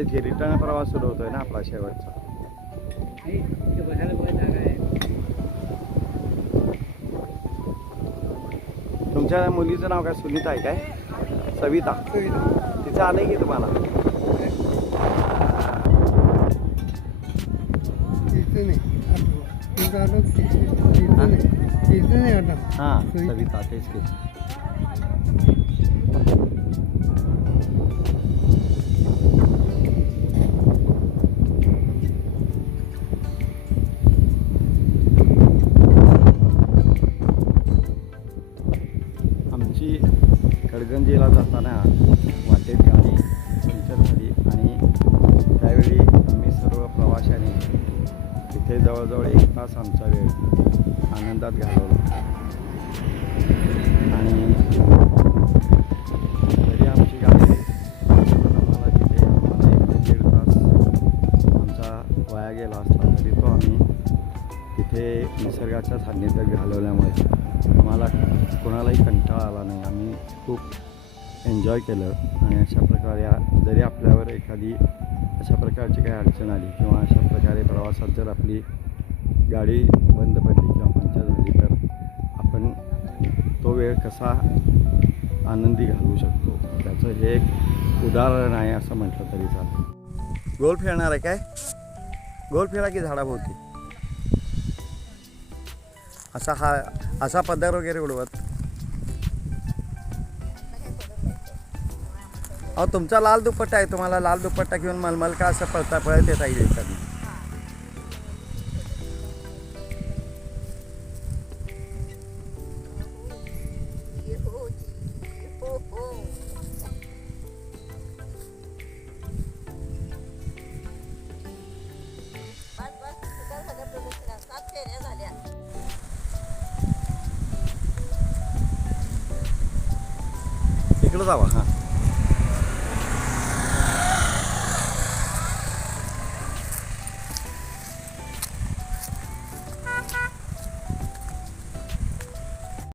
त्याची रिटर्न प्रवास सुरू होतोय ना आपला शेवटचा. तुमच्या मुलीचं नाव काय? सुनीता आहे काय? सविता. तिचं आलंय की तुम्हाला? हां सविता तेच की. कडगंजीला जाताना वाटेत गाडी पंक्चर झाली आणि त्यावेळी आम्ही सर्व प्रवाशांनी तिथे जवळजवळ एक तास आमचा वेळ आनंदात घालवला. आणि तरी आमची गाडी आम्हाला तिथे आम्हाला एक ते दीड तास आमचा वाया गेला असला तरी तो आम्ही तिथे निसर्गाच्या सान्निध्यात घालवल्यामुळे. आम्हाला कोणालाही कंटाळा आला नाही. आम्ही खूप एन्जॉय केलं. आणि अशा प्रकारे जरी आपल्यावर एखादी अशा प्रकारची काही अडचण आली किंवा अशा प्रकारे प्रवासात जर आपली गाडी बंद पडली किंवा पंक्चर झाली तर आपण तो वेळ कसा आनंदी घालवू शकतो? त्याचं हे एक उदाहरण आहे असं म्हटलं तरी चालतं गोल फिरणार आहे काय? गोल फिरा की झाडाभोवती? असा हा असा पदर वगैरे उडवत. अहो तुमचा लाल दुपट्टा आहे तुम्हाला लाल दुपट्टा घेऊन मलमल का असं पळता पळत येता येईल एखादी इकडं जावा हां